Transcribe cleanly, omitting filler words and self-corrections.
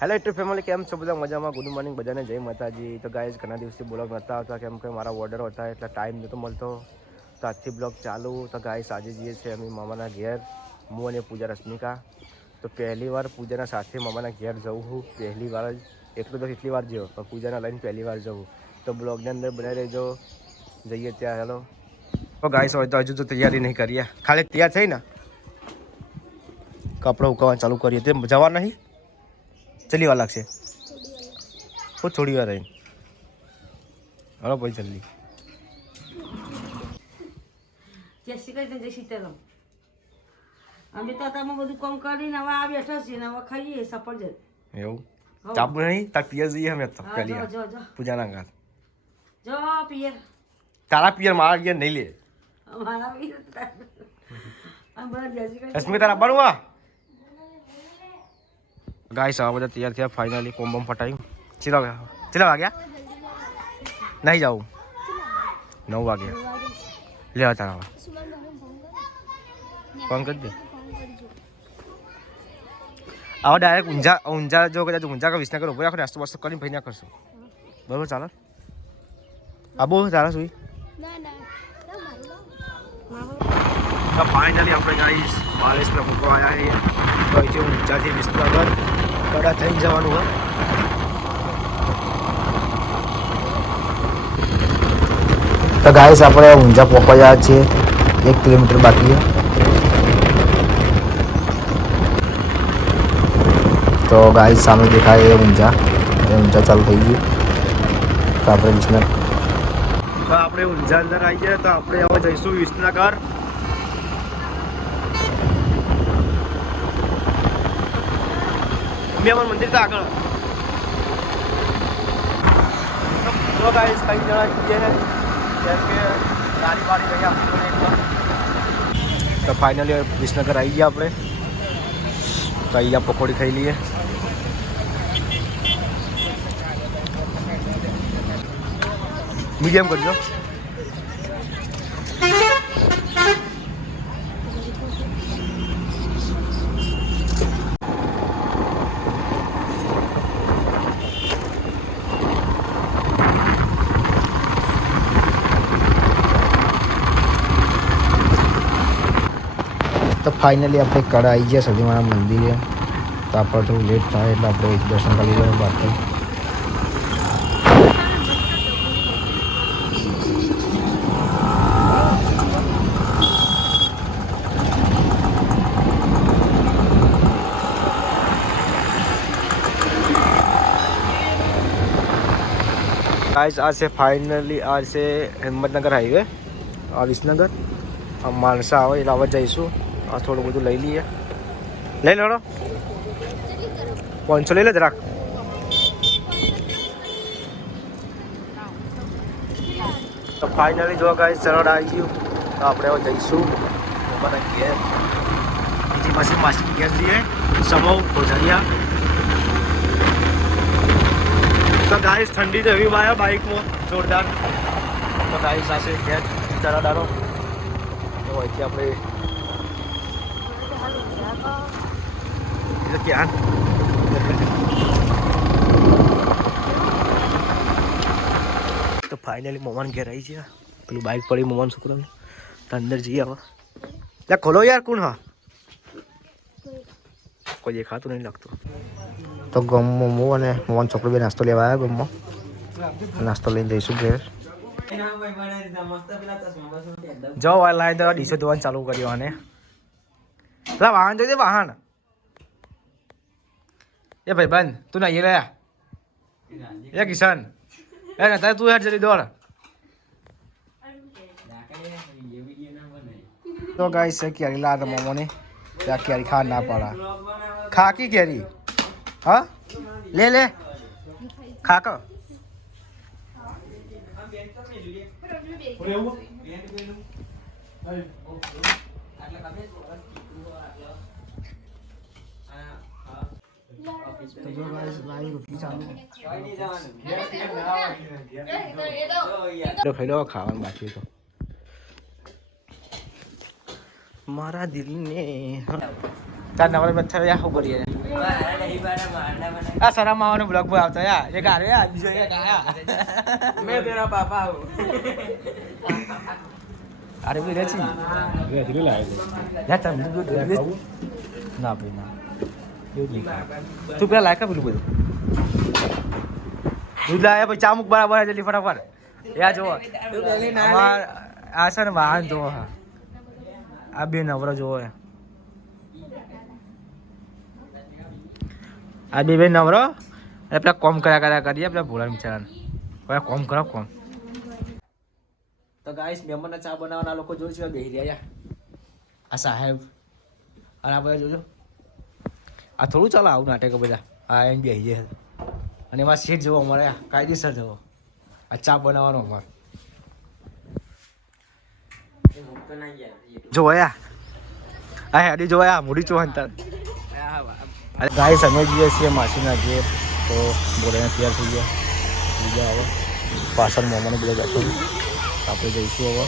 Hello YouTube family, કેમ છો બધા? મજામાં? ગુડ મોર્નિંગ બધાને, જય માતાજી. તો ગાઈઝ ઘણા દિવસથી બ્લોગ નહોતા આવતા કેમ કે મારા ઓર્ડર હતા એટલે ટાઈમ નહોતો મળતો. તો આજથી બ્લોગ ચાલુ. તો ગાઈઝ આજે જઈએ છીએ અમે મામાના ઘેર, હું અને પૂજા રશ્મિકા. તો પહેલી વાર પૂજાના સાથે મામાના ઘેર જઉં છું, પહેલી વાર જ. એટલી વાર જેવો પણ પૂજાના લઈને પહેલી વાર જવું. તો બ્લોગની અંદર બનાવી રહેજો, જઈએ ત્યાં. હેલો તો ગાઈઝ હોય તો હજુ તો તૈયારી નહીં કરીએ, ખાલી તૈયાર થઈ ને કપડો ઉકાવવાનું ચાલુ કરીએ. તે જવા નહીં, ચલી વાર લાગશે, હું થોડી વાર રહી. હલો ભાઈ જલ્દી. જય શ્રી કૃષ્ણ, જય સીતારામ. અમે તો તમે બધું કામ કરીને હવે આ બેઠા છીએ ને હવે ખાઈએ સફરજન. એવું ચાપુ નહીં તાર પિયર જઈએ અમે તો પહેલી પૂજાના ઘર. જો પિયર તારા પિયર મારા પિયર નહીં લે. મારા પિયર રશ્મિ તારા બનવા ગાઈસ આ બધા તૈયાર થયા ફાઇનલી. કોમ્બમ ફટાયું. ચલા વાગ્યા નહીં જાઉં 9 વાગ્યા. લેવા તારા ફોન કરી દે. આવો ડાયરેક્ટ ઊંઝા જો કદાચ ઊંઝા કે વિસનગર ઉભો રાખો, નાસ્તો બાસ્તો કરીને ભાઈ ના કરશું. બરોબર ચાલો. આબુ તારા સુઈ ફાઇનલી આપણે ગાઈસ 42 મૂકવા આવ્યા છીએ. તો અહીંથી ઊંઝાથી વિસનગર કડા થઈને જવાનું હોય. તો ગાઈસ આપણે ઊંઝા પહોંચવા આવ્યા છીએ, 1 કિલોમીટર બાકી છે. તો ગાઈસ સામે દેખાય એ ઊંઝા ચાલુ થઈ ગયું. તો આપણે વિસનગર અંદર આવી ગયા. તો આપણે હવે જઈશું વિસનગર. મેમન મંદિર તો આગળ. તો ગાઈસ કઈ જણા જઈએ છે જેમ કે ગાડી વાડી ગઈ આપણે. તો ફાઇનલી વિસનગર આવી ગયા આપણે. તો અહીંયા પકોડી ખાઈ લઈએ. મીડિયમ કરજો. તો ફાઇનલી આપણે કડા આવી ગયા સદીમાના મંદિરે. તો આપણે થોડું લેટ થાય એટલે આપણે દર્શન કરી લઈએ બાદ થઈ. गाइस आज से फाइनली आज से हिम्मतनगर हाईवे आ विसनगर आ मानसा आवे એટલે આવવા જઈશું. આ થોડું બધું લઈ લઈએ. લઈ લો 500 લઈ લે જરાક. તો ફાઇનલી જો ગાઈસ ચરોડ આવી ગયું. તો આપણે હવે જઈશું મારા ઘેર. બીજી પાસે માસી ઘેર જઈએ સમો ભોજરિયા. તો ગાઈસ ઠંડી તો એવી વાયા બાઇકમાં જોરદાર. તો ગાઈસ પાસે ઘેર ચરાડાનો. તો અહીંથી આપણે ક્યાં તો ફાઇનલી મોમાન ઘેર આવી છે. પેલું બાઇક પડી મોમાન છોકરાનું. તો અંદર જઈએ હવે. ત્યાં ખોલો યાર. કોણ? હા કોઈ દેખાતું નહીં લાગતું. તો ગમમાં હું અને મોહન છોકરો બે નાસ્તો લેવા આવ્યા. ગમમાં નાસ્તો લઈને જઈશું ઘેર. જો લાવી દો ડીસો ધોવાનું ચાલુ કર્યો. અને પેલા વાહન જોઈ દે. વાહન એ ભાઈ બંધ તું નહીં રહ્યા. એ કિશન એ તારે તું યાર જલ્દી દોડ. તો ગાઈસ છે કેરી લાડ મોમોને. ત્યાં કેરી ખા ના પાડા. ખાકી કેરી હા લે લે ખાક. તો જો ગાઈસ લાઈવ રૂપી ચાલુ. તો ખાઈ લો, ખાવાનું બાકી તો મારા દિલને. તાર નવરા બચ્ચા યા હું કરીએ આ સરામ માવાનો બ્લોગ પર આવતો યાર એક આરે યાર બીજો એક આયા मैं तेरा पापा हूँ અરે ભાઈ રેચી લે તમ દૂધ ના ભાઈ ના તું પેલા લાયકા પેલું બધું દૂધ લાયા પછી ચામુક બરાબર જલ્દી ફટાફટ યા જો અમાર આ છે ને વાહન જો આ બે નવરો જોવો આ બે નવરો એટલે પેલા કોમ કર્યા કરીએ પેલા ભોળા બિચારાને હવે કોમ કરો કોમ તો ગાઈસ મહેમાનને ચા બનાવવાના લોકો જોઈ છે બેહી રહ્યા આ સાહેબ અને આ બધા જોજો આ થોડું ચાલો આવું નાટક બધા આ એમ બેહી જાય અને એમાં સીટ જવો અમારે કાયદેસર જવો આ ચા બનાવવાનો અમારે જોયા આ હેડી જોયા મૂડી ચો અંતર ગાઈસ અમે જઈએ છીએ માસીના ઘેર તો બોલાને તૈયાર થઈ ગયા બીજા હવે પાછળ મોમાને બધા બેઠો આપણે જઈશું હવે